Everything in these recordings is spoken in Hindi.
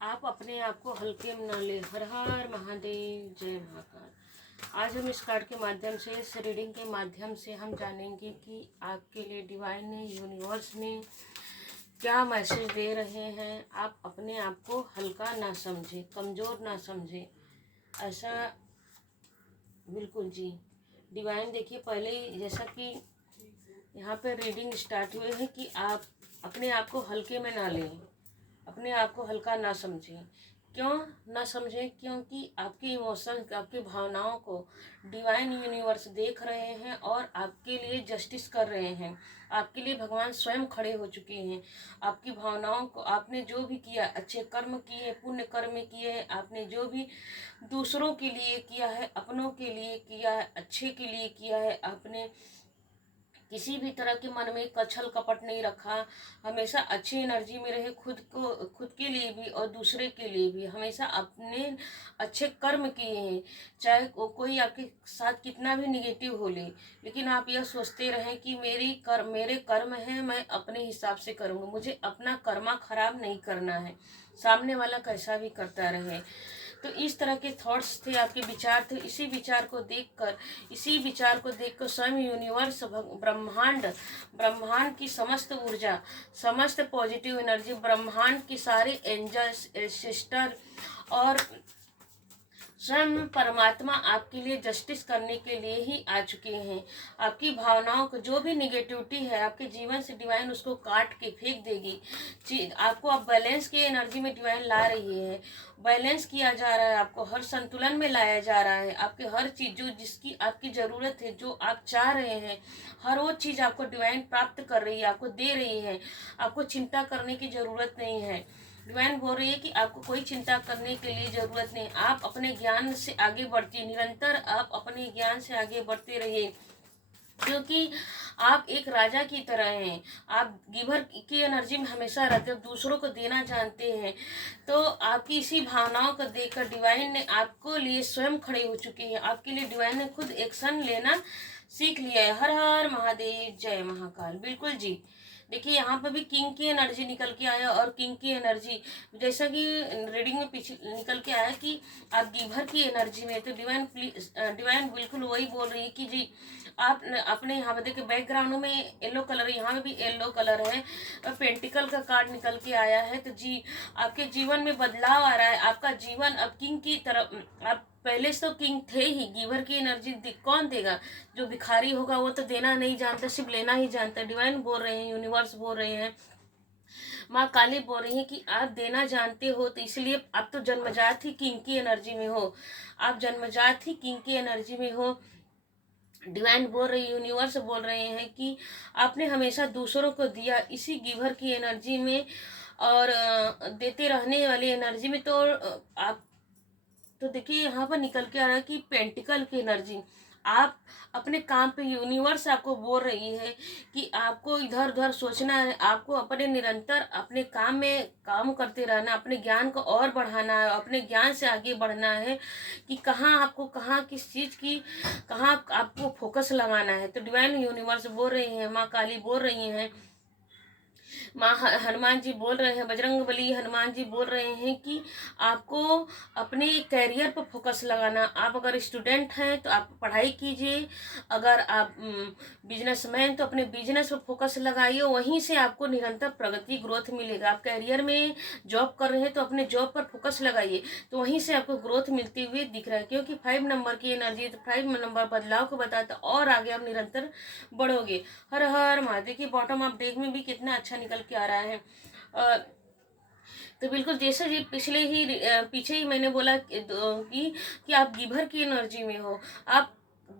आप अपने आप को हल्के में ना ले। हर हर महादेव, जय महाकाल। आज हम इस कार्ड के माध्यम से, इस रीडिंग के माध्यम से हम जानेंगे कि आपके लिए डिवाइन ने, यूनिवर्स ने क्या मैसेज दे रहे हैं। आप अपने आप को हल्का ना समझे, कमज़ोर ना समझे, ऐसा बिल्कुल जी। डिवाइन देखिए, पहले ही जैसा कि यहाँ पे रीडिंग स्टार्ट हुए है कि आप अपने आप को हल्के में ना लें, अपने आप को हल्का ना समझें। क्यों ना समझें? क्योंकि आपकी इमोशन, आपकी भावनाओं को डिवाइन यूनिवर्स देख रहे हैं और आपके लिए जस्टिस कर रहे हैं। आपके लिए भगवान स्वयं खड़े हो चुके हैं। आपकी भावनाओं को, आपने जो भी किया, अच्छे कर्म किए, पुण्य कर्म किए हैं, आपने जो भी दूसरों के लिए किया है, अपनों के लिए किया है, अच्छे के लिए किया है, आपने किसी भी तरह के मन में कछल कपट नहीं रखा। हमेशा अच्छी एनर्जी में रहे, खुद के लिए भी और दूसरे के लिए भी। हमेशा अपने अच्छे कर्म किए हैं, चाहे कोई आपके साथ कितना भी निगेटिव हो ले, लेकिन आप यह सोचते रहें कि मेरे कर्म हैं, मैं अपने हिसाब से करूँगा, मुझे अपना कर्मा खराब नहीं करना है, सामने वाला कैसा भी करता रहे। तो इस तरह के थॉट्स थे, आपके विचार थे। इसी विचार को देखकर स्वयं यूनिवर्स, ब्रह्मांड की समस्त ऊर्जा, समस्त पॉजिटिव एनर्जी, ब्रह्मांड की सारे एंजल्स, सिस्टर और स्वयं परमात्मा आपके लिए जस्टिस करने के लिए ही आ चुके हैं। आपकी भावनाओं को, जो भी निगेटिविटी है आपके जीवन से, डिवाइन उसको काट के फेंक देगी। आपको अब बैलेंस की एनर्जी में डिवाइन ला रही है। बैलेंस किया जा रहा है, आपको हर संतुलन में लाया जा रहा है। आपके हर चीज़ जो जिसकी आपकी ज़रूरत है, जो आप चाह रहे हैं, हर वो चीज़ आपको डिवाइन प्राप्त कर रही है, आपको दे रही है। आपको चिंता करने की ज़रूरत नहीं है। डिवाइन बोल रही है कि आपको कोई चिंता करने के लिए ज़रूरत नहीं। आप अपने ज्ञान से आगे बढ़ती, निरंतर आप अपने ज्ञान से आगे बढ़ते रहिए, क्योंकि आप एक राजा की तरह हैं। आप गिवर की एनर्जी में हमेशा रहते हो, दूसरों को देना जानते हैं। तो आपकी इसी भावनाओं को देखकर डिवाइन ने आपको लिए स्वयं खड़े हो चुके हैं। आपके लिए डिवाइन ने खुद एक्शन लेना सीख लिया है। हर हर महादेव, जय महाकाल। बिल्कुल जी। देखिए, यहाँ पर भी किंग की एनर्जी निकल के आया, और किंग की एनर्जी जैसा कि रीडिंग में पीछे निकल के आया कि आप गिवर की एनर्जी में। तो डिवाइन बिल्कुल वही बोल रही है कि जी, आप अपने यहाँ पे देखिए, बैकग्राउंड में येलो कलर है, यहाँ में भी येलो कलर है, और पेंटिकल का कार्ड निकल के आया है। तो जी, आपके जीवन में बदलाव आ रहा है। आपका जीवन अब किंग की तरफ, आप पहले से तो किंग थे ही। गिवर की एनर्जी कौन देगा? जो भिखारी होगा वो तो देना नहीं जानता, सिर्फ लेना ही जानता है। डिवाइन बोल रहे हैं, यूनिवर्स बोल रहे हैं, माँ काली बोल रही है कि आप देना जानते हो, तो इसलिए आप तो जन्मजात ही किंग की एनर्जी में हो। आप जन्मजात ही किंग की एनर्जी में हो। डिवाइन बोल रही, यूनिवर्स बोल रहे हैं कि आपने हमेशा दूसरों को दिया, इसी गिवर की एनर्जी में और देते रहने वाली एनर्जी में। तो आप तो देखिए, यहाँ पर निकल के आ रहा है कि पेंटिकल की एनर्जी, आप अपने काम पे, यूनिवर्स आपको बोल रही है कि आपको इधर उधर सोचना है, आपको अपने निरंतर अपने काम में काम करते रहना, अपने ज्ञान को और बढ़ाना है, अपने ज्ञान से आगे बढ़ना है कि कहाँ किस चीज़ की, कहाँ आपको फोकस लगाना है। तो डिवाइन यूनिवर्स बोल रही हैं, माँ काली बोल रही हैं, माँ हनुमान जी बोल रहे हैं, बजरंग बली हनुमान जी बोल रहे हैं कि आपको अपने कैरियर पर फोकस लगाना। आप अगर स्टूडेंट हैं तो आप पढ़ाई कीजिए, अगर आप बिजनेसमैन तो अपने बिजनेस पर फोकस लगाइए, वहीं से आपको निरंतर प्रगति, ग्रोथ मिलेगा। आप कैरियर में जॉब कर रहे हैं तो अपने जॉब पर फोकस लगाइए, तो वहीं से आपको ग्रोथ मिलती हुई दिख रहा है। क्योंकि 5 नंबर की एनर्जी, तो 5 नंबर बदलाव को बताता, और आगे आप निरंतर बढ़ोगे। हर हर महादेव की बॉटम ऑफ डेक में भी कितना अच्छा निकल के आ रहा है। तो बिल्कुल जैसे जी पीछे ही मैंने बोला कि आप गिवर की एनर्जी में हो। आप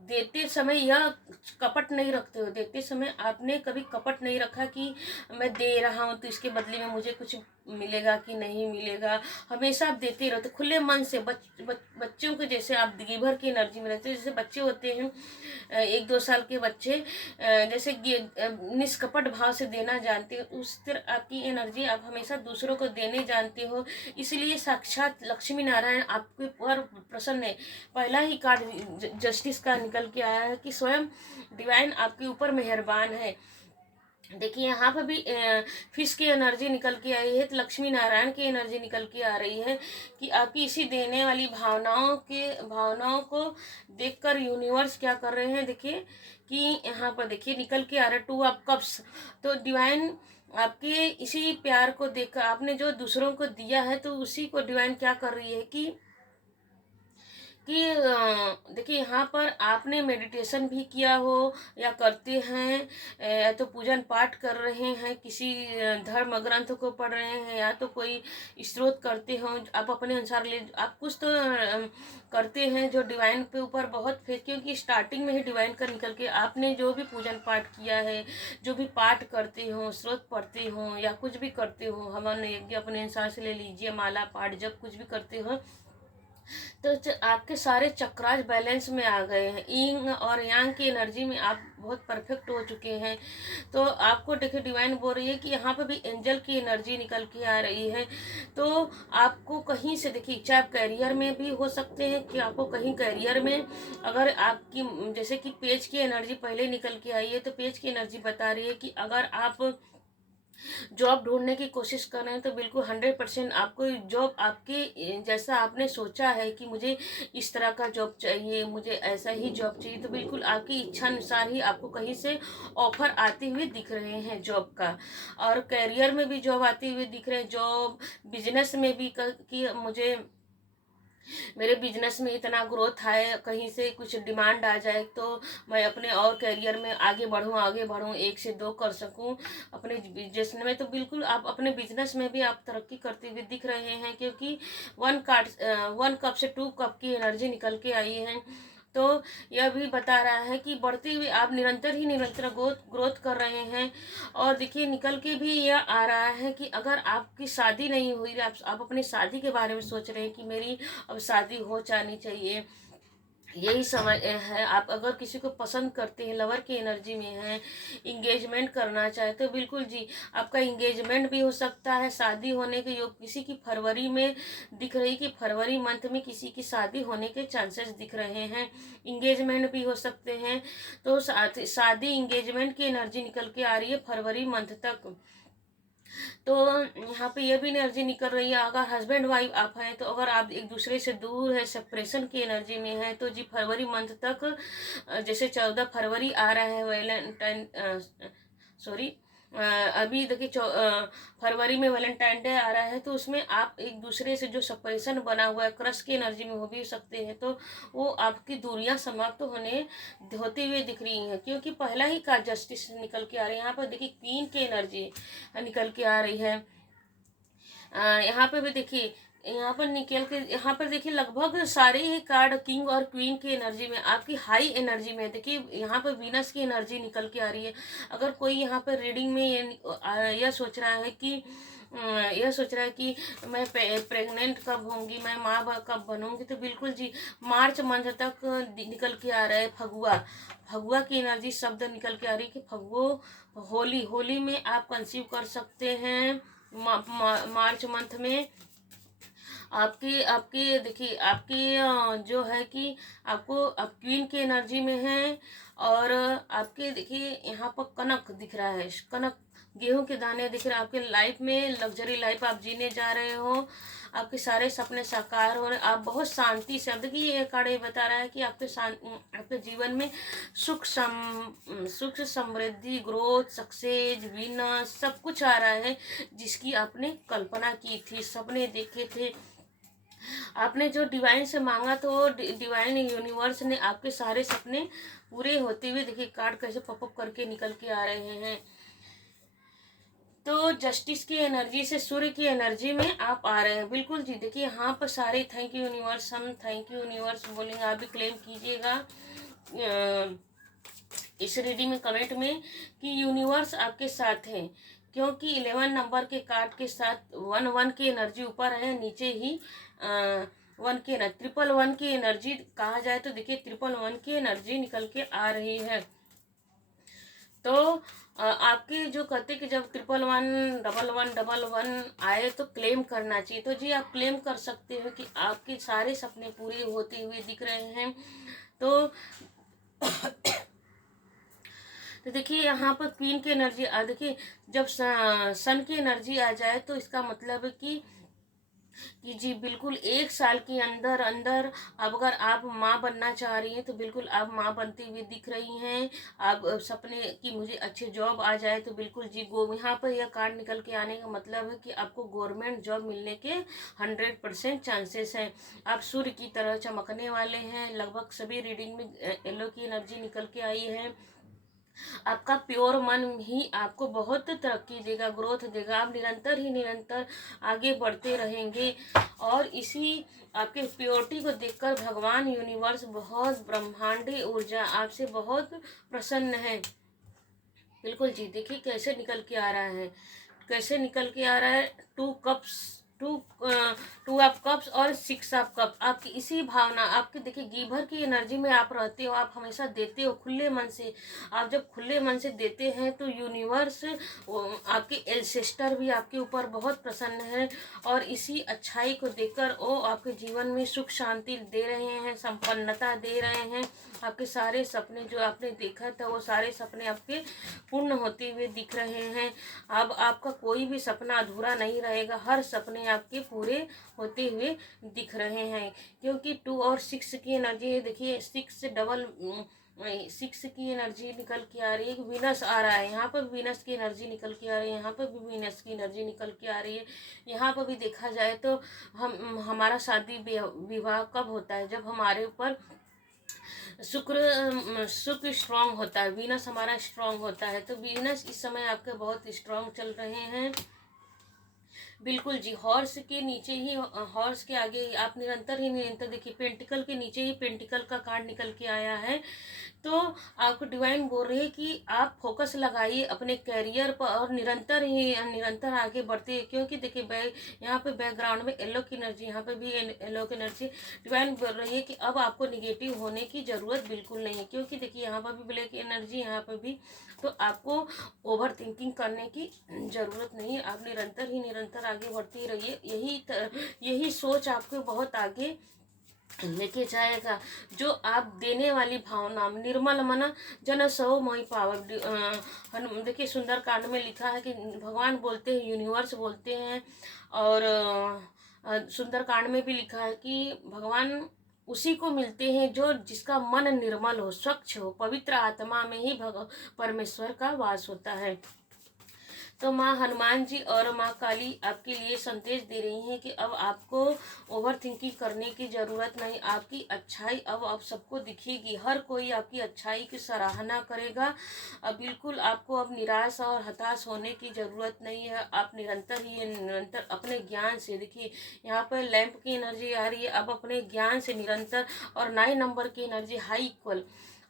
देते समय यह कपट नहीं रखते हो। देते समय आपने कभी कपट नहीं रखा कि मैं दे रहा हूँ तो इसके बदले में मुझे कुछ मिलेगा कि नहीं मिलेगा। हमेशा आप देते रहते खुले मन से। बच्चों के जैसे आप गिवर की एनर्जी में रहते हो। जैसे बच्चे होते हैं, 1-2 साल के बच्चे, जैसे निष्कपट भाव से देना जानते हो, उस तरह आपकी एनर्जी, आप हमेशा दूसरों को देने जानते हो। इसलिए साक्षात लक्ष्मी नारायण आपके ऊपर प्रसन्न है। पहला ही कार्ड जस्टिस का निकल के आया है कि स्वयं डिवाइन आपके ऊपर मेहरबान है। देखिए यहाँ पर भी फिश की एनर्जी निकल के आई है, तो लक्ष्मी नारायण की एनर्जी निकल के आ रही है कि आपकी इसी देने वाली भावनाओं को देखकर यूनिवर्स क्या कर रहे हैं। देखिए कि यहाँ पर देखिए निकल के आ रहा है 2 ऑफ कप्स। तो डिवाइन आपके इसी प्यार को देखकर, आपने जो दूसरों को दिया है, तो उसी को डिवाइन क्या कर रही है कि देखिए यहाँ पर आपने मेडिटेशन भी किया हो या करते हैं, या तो पूजन पाठ कर रहे हैं, किसी धर्म ग्रंथ को पढ़ रहे हैं, या तो कोई स्रोत करते हो, आप अपने अनुसार ले, आप कुछ तो करते हैं जो डिवाइन पे ऊपर बहुत फेथ, क्योंकि स्टार्टिंग में ही डिवाइन का निकल के आपने जो भी पूजन पाठ किया है, जो भी पाठ करते हो, स्रोत पढ़ते हो, या कुछ भी करते हो, हवन यज्ञ अपने अनुसार से ले लीजिए, माला पाठ जब कुछ भी करते हो, तो आपके सारे चक्रास बैलेंस में आ गए हैं, यिंग और यांग की एनर्जी में आप बहुत परफेक्ट हो चुके हैं। तो आपको देखिए डिवाइन बोल रही है कि यहाँ पे भी एंजल की एनर्जी निकल के आ रही है। तो आपको कहीं से देखिए, चाहे आप करियर में भी हो सकते हैं कि आपको कहीं करियर में, अगर आपकी जैसे कि पेज की एनर्जी पहले निकल के आई है, तो पेज की एनर्जी बता रही है कि अगर आप जॉब ढूंढने की कोशिश कर रहे हैं, तो बिल्कुल 100% आपको जॉब आपके जैसा आपने सोचा है कि मुझे इस तरह का जॉब चाहिए, मुझे ऐसा ही जॉब चाहिए, तो बिल्कुल आपकी इच्छा अनुसार ही आपको कहीं से ऑफर आते हुए दिख रहे हैं जॉब का। और करियर में भी जॉब आते हुए दिख रहे हैं, जॉब बिजनेस में भी कि मुझे मेरे बिजनेस में इतना ग्रोथ है, कहीं से कुछ डिमांड आ जाए तो मैं अपने और करियर में आगे बढ़ूं, 1 से 2 कर सकूं अपने बिजनेस में। तो बिल्कुल आप अपने बिजनेस में भी आप तरक्की करते हुए दिख रहे हैं, क्योंकि 1 कप से 2 कप की एनर्जी निकल के आई है। तो यह भी बता रहा है कि बढ़ती हुई आप निरंतर ग्रोथ कर रहे हैं। और देखिए निकल के भी यह आ रहा है कि अगर आपकी शादी नहीं हुई, आप अपनी शादी के बारे में सोच रहे हैं कि मेरी अब शादी हो जानी चाहिए, यही समय है। आप अगर किसी को पसंद करते हैं, लवर की एनर्जी में हैं, इंगेजमेंट करना चाहते तो बिल्कुल जी आपका इंगेजमेंट भी हो सकता है, शादी होने के योग किसी की फरवरी में दिख रही, कि फरवरी मंथ में किसी की शादी होने के चांसेस दिख रहे हैं, इंगेजमेंट भी हो सकते हैं। तो शादी इंगेजमेंट की एनर्जी निकल के आ रही है फरवरी मंथ तक। तो यहाँ पे ये भी एनर्जी निकल रही है, अगर हस्बैंड वाइफ आप हैं, तो अगर आप एक दूसरे से दूर है, सेपरेशन की एनर्जी में है, तो जी फरवरी मंथ तक, जैसे 14 फरवरी आ रहा है वैलेंटाइन, सॉरी, अभी देखिए फरवरी में वैलेंटाइन डे आ रहा है, तो उसमें आप एक दूसरे से जो सेपरेशन बना हुआ है, क्रश की एनर्जी में हो भी सकते हैं, तो वो आपकी दूरियां समाप्त होते हुए दिख रही हैं, क्योंकि पहला ही कार्ड जस्टिस निकल के आ रही है। यहाँ पर देखिए क्वीन की एनर्जी निकल के आ रही है। यहाँ पे भी देखिए, यहाँ पर देखिए लगभग सारे ही कार्ड किंग और क्वीन की एनर्जी में, आपकी हाई एनर्जी में। देखिए यहाँ पर वीनस की एनर्जी निकल के आ रही है। अगर कोई यहाँ पर रीडिंग में यह सोच रहा है कि मैं प्रेग्नेंट कब होंगी, मैं माँ कब बनूंगी, तो बिल्कुल जी मार्च मंथ तक निकल के आ रहा है। फगुआ की एनर्जी शब्द निकल के आ रही है कि होली में आप कंसीव कर सकते हैं। मार्च मंथ में आपकी आपकी देखिए आपकी जो है कि आपको आप क्वीन की एनर्जी में है। और आपके देखिए यहाँ पर कनक दिख रहा है, कनक गेहूं के दाने दिख रहे हैं। आपके लाइफ में लग्जरी लाइफ आप जीने जा रहे हो, आपके सारे सपने साकार हो रहे, आप बहुत शांति से। अब देखिए ये कार्ड ये बता रहा है कि आपके जीवन में सुख समृद्धि, ग्रोथ, सक्सेस, विनस सब कुछ आ रहा है, जिसकी आपने कल्पना की थी, सपने देखे थे, आपने जो डिवाइन से मांगा, तो डिवाइन यूनिवर्स ने आपके सारे सपने पूरे होते हुए देखिए कार्ड कैसे पॉपअप करके निकल के आ रहे हैं। तो जस्टिस की एनर्जी से सूर्य की एनर्जी में आप आ रहे हैं। बिल्कुल जी देखिए यहाँ पर सारे थैंक यू यूनिवर्स, हम थैंक यू यूनिवर्स बोलेंगे, आप भी क्लेम कीजिएगा इस रीडिंग में कमेंट में कि यूनिवर्स आपके साथ है, क्योंकि 11 नंबर के कार्ड के साथ 1 की एनर्जी ऊपर है, नीचे ही 1 की एनर्जी, 111 की एनर्जी कहा जाए तो देखिए 111 की एनर्जी निकल के आ रही है। तो आपके जो कहते कि जब 111 आए तो क्लेम करना चाहिए, तो जी आप क्लेम कर सकते हो कि आपके सारे सपने पूरे होते हुए दिख रहे हैं। तो तो देखिए यहाँ पर क्वीन की एनर्जी देखिए जब सन की एनर्जी आ जाए तो इसका मतलब है कि जी बिल्कुल 1 साल के अंदर अंदर अब अगर आप माँ बनना चाह रही हैं तो बिल्कुल आप माँ बनती हुई दिख रही हैं। आप सपने कि मुझे अच्छे जॉब आ जाए तो बिल्कुल जी गो यहाँ पर यह कार्ड निकल के आने का मतलब है कि आपको गवर्नमेंट जॉब मिलने के 100% चांसेस हैं। आप सूर्य की तरह चमकने वाले हैं। लगभग सभी रीडिंग में येलो की एनर्जी निकल के आई है। आपका प्योर मन ही आपको बहुत तरक्की देगा, ग्रोथ देगा। आप निरंतर आगे बढ़ते रहेंगे और इसी आपके प्योरिटी को देखकर भगवान यूनिवर्स बहुत ब्रह्मांडी ऊर्जा आपसे बहुत प्रसन्न है। बिल्कुल जी, देखिए कैसे निकल के आ रहा है, कैसे निकल के आ रहा है। 2 कप्स, टू 2 ऑफ कप्स और 6 ऑफ कप। आपकी इसी भावना, आपकी देखिए गिवर की एनर्जी में आप रहते हो। आप हमेशा देते हो खुले मन से। आप जब खुले मन से देते हैं तो यूनिवर्स, आपके एंसेस्टर भी आपके ऊपर बहुत प्रसन्न है और इसी अच्छाई को देखकर वो आपके जीवन में सुख शांति दे रहे हैं, संपन्नता दे रहे हैं। आपके सारे सपने जो आपने देखा था वो सारे सपने आपके पूर्ण होते हुए दिख रहे हैं। अब आपका कोई भी सपना अधूरा नहीं रहेगा। हर सपने आपके पूरे होते हुए दिख रहे हैं क्योंकि 2 और 6 की एनर्जी है। देखिए 6 की एनर्जी निकल के आ रही है। वीनस आ रहा है, यहाँ पर वीनस की एनर्जी निकल के आ रही है, यहाँ पर भी वीनस की एनर्जी निकल के आ रही है। यहाँ पर भी देखा जाए तो हमारा शादी विवाह कब होता है? जब हमारे ऊपर शुक्र स्ट्रांग होता है, वीनस हमारा स्ट्रांग होता है। तो वीनस इस समय आपके बहुत स्ट्रांग चल रहे हैं। बिल्कुल जी, हॉर्स के नीचे ही, हॉर्स के आगे ही आप निरंतर देखिए पेंटिकल के नीचे ही पेंटिकल का कार्ड निकल के आया है। तो आपको डिवाइन बोल रही है कि आप फोकस लगाइए अपने कैरियर पर और निरंतर आगे बढ़ते हैं। क्योंकि देखिए यहाँ पे बैकग्राउंड में येलो की एनर्जी, यहाँ पे भी येलो की एनर्जी। डिवाइन बोल रही है कि अब आपको निगेटिव होने की ज़रूरत बिल्कुल नहीं है क्योंकि देखिए यहाँ पर भी ब्लैक एनर्जी, यहाँ पर भी। तो आपको ओवर थिंकिंग करने की ज़रूरत नहीं है। आप निरंतर आगे बढ़ते रहिए। यही सोच आपको बहुत आगे लेके जाएगा। जो आप देने वाली भावना, निर्मल मन जन सो मोहि पावक। देखिए सुंदरकांड में लिखा है कि भगवान बोलते हैं, यूनिवर्स बोलते हैं और सुंदरकांड में भी लिखा है कि भगवान उसी को मिलते हैं जो जिसका मन निर्मल हो, स्वच्छ हो। पवित्र आत्मा में ही परमेश्वर का वास होता है। तो माँ हनुमान जी और माँ काली आपके लिए संदेश दे रही हैं कि अब आपको ओवर थिंकिंग करने की ज़रूरत नहीं। आपकी अच्छाई अब आप सबको दिखेगी। हर कोई आपकी अच्छाई की सराहना करेगा। अब बिल्कुल आपको अब निराश और हताश होने की ज़रूरत नहीं है। आप निरंतर अपने ज्ञान से, देखिए यहाँ पर लैंप की एनर्जी आ रही है। अब अपने ज्ञान से निरंतर, और 9 नंबर की एनर्जी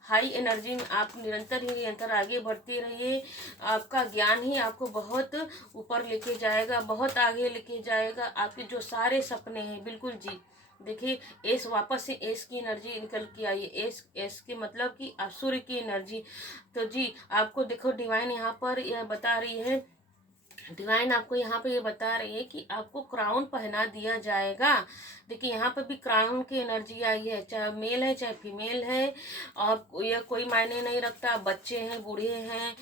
हाई एनर्जी में आप निरंतर आगे बढ़ते रहिए। आपका ज्ञान ही आपको बहुत ऊपर लेके जाएगा, बहुत आगे लेके जाएगा। आपके जो सारे सपने हैं, बिल्कुल जी देखिए एस, वापस से एस की एनर्जी निकल के आई है। एस के मतलब कि सूर्य की एनर्जी। तो जी आपको देखो डिवाइन यहाँ पर यह बता रही है, डिवाइन आपको यहाँ पे ये बता रही है कि आपको क्राउन पहना दिया जाएगा। देखिए यहाँ पर भी क्राउन की एनर्जी आई है, चाहे मेल है चाहे फीमेल है और यह कोई मायने नहीं रखता। बच्चे हैं, बूढ़े हैं,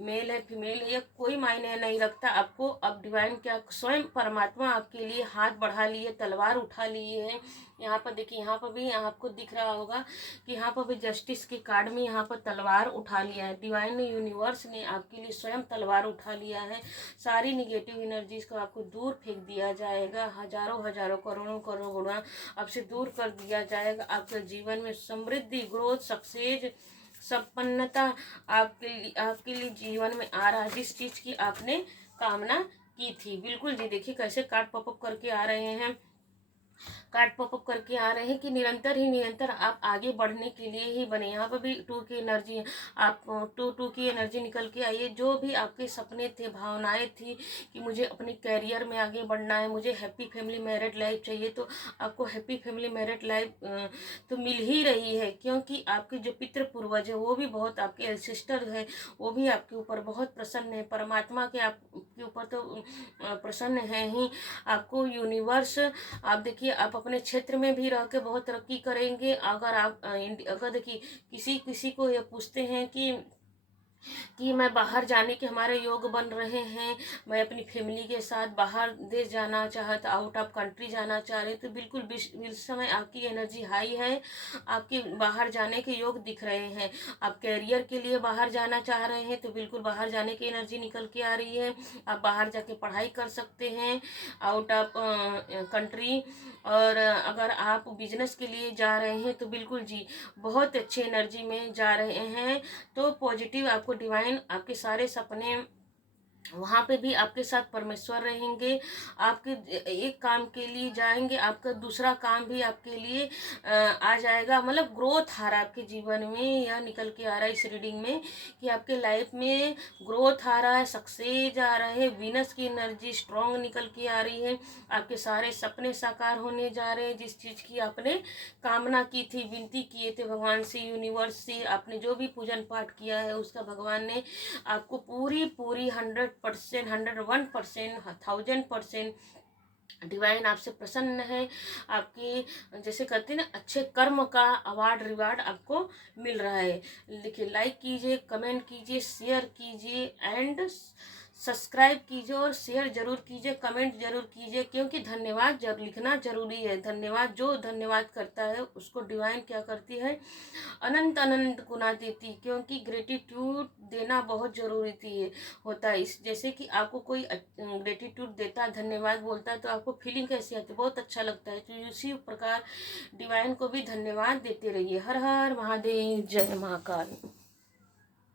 मेल है फीमेल है, यह कोई मायने नहीं रखता। आपको अब डिवाइन क्या, स्वयं परमात्मा आपके लिए हाथ बढ़ा लिए, तलवार उठा लिए है। यहाँ पर देखिए, यहाँ पर भी आपको दिख रहा होगा कि यहाँ पर भी जस्टिस के कार्ड में यहाँ पर तलवार उठा लिया है। डिवाइन यूनिवर्स ने आपके लिए स्वयं तलवार उठा लिया है। सारी निगेटिव एनर्जीज को आपको दूर फेंक दिया जाएगा। हजारों करोड़ों गुणा आपसे दूर कर दिया जाएगा। आपके जीवन में समृद्धि, ग्रोथ, सक्सेस, संपन्नता आपके लिए जीवन में आ रहा है, जिस चीज की आपने कामना की थी। बिल्कुल जी, देखिए कैसे कार्ड पॉपअप करके आ रहे हैं, कार्ड पॉपअप करके आ रहे हैं कि निरंतर आप आगे बढ़ने के लिए ही बने। यहाँ पर भी 2 की एनर्जी, आप टू की एनर्जी निकल के आई है। जो भी आपके सपने थे, भावनाएं थी कि मुझे अपने कैरियर में आगे बढ़ना है, मुझे हैप्पी फैमिली मैरिड लाइफ चाहिए, तो आपको हैप्पी फैमिली मैरिड लाइफ तो मिल ही रही है। क्योंकि आपके जो पितृ पूर्वज है वो भी बहुत, आपके एंसेस्टर है वो भी आपके ऊपर बहुत प्रसन्न है। परमात्मा के आपके ऊपर तो प्रसन्न है ही। आपको यूनिवर्स, आप देखिए देखिए आप अपने क्षेत्र में भी रह के बहुत तरक्की करेंगे। अगर आप अगर देखिए किसी किसी को ये पूछते हैं कि मैं बाहर जाने के हमारे योग बन रहे हैं, मैं अपनी फैमिली के साथ बाहर देश जाना चाहता, आउट ऑफ कंट्री जाना चाह रहे, तो बिल्कुल इस समय आपकी एनर्जी हाई है। आपके बाहर जाने के योग दिख रहे हैं। आप कैरियर के लिए बाहर जाना चाह रहे हैं तो बिल्कुल बाहर जाने की एनर्जी निकल के आ रही है। आप बाहर जाके पढ़ाई कर सकते हैं आउट ऑफ कंट्री। और अगर आप बिजनेस के लिए जा रहे हैं तो बिल्कुल जी बहुत अच्छी एनर्जी में जा रहे हैं। तो पॉजिटिव आपको डिवाइन आपके सारे सपने, वहाँ पे भी आपके साथ परमेश्वर रहेंगे। आपके एक काम के लिए जाएंगे, आपका दूसरा काम भी आपके लिए आ जाएगा। मतलब ग्रोथ आ रहा है आपके जीवन में, यह निकल के आ रहा है इस रीडिंग में कि आपके लाइफ में ग्रोथ आ रहा है, सक्सेस आ रहा है, वीनस की एनर्जी स्ट्रांग निकल के आ रही है। आपके सारे सपने साकार होने जा रहे हैं। जिस चीज़ की आपने कामना की थी, विनती किए थे भगवान से, यूनिवर्स से, आपने जो भी पूजन पाठ किया है उसका भगवान ने आपको पूरी पूरी 100%, 101%, 1000% डिवाइन आपसे प्रसन्न है। आपकी जैसे कहते हैं ना अच्छे कर्म का अवार्ड रिवार्ड आपको मिल रहा है। देखिए लाइक कीजिए, कमेंट कीजिए, शेयर कीजिए एंड सब्सक्राइब कीजिए और शेयर जरूर कीजिए, कमेंट जरूर कीजिए, क्योंकि धन्यवाद जरूर लिखना जरूरी है। धन्यवाद, जो धन्यवाद करता है उसको डिवाइन क्या करती है, अनंत अनंत गुना देती, क्योंकि ग्रेटिट्यूड देना बहुत जरूरी थी होता है। इस जैसे कि आपको कोई ग्रेटिट्यूड देता है, धन्यवाद बोलता है, तो आपको फीलिंग कैसी आती है, बहुत अच्छा लगता है। तो इसी प्रकार डिवाइन को भी धन्यवाद देते रहिए। हर हर महादेव, जय महाकाल।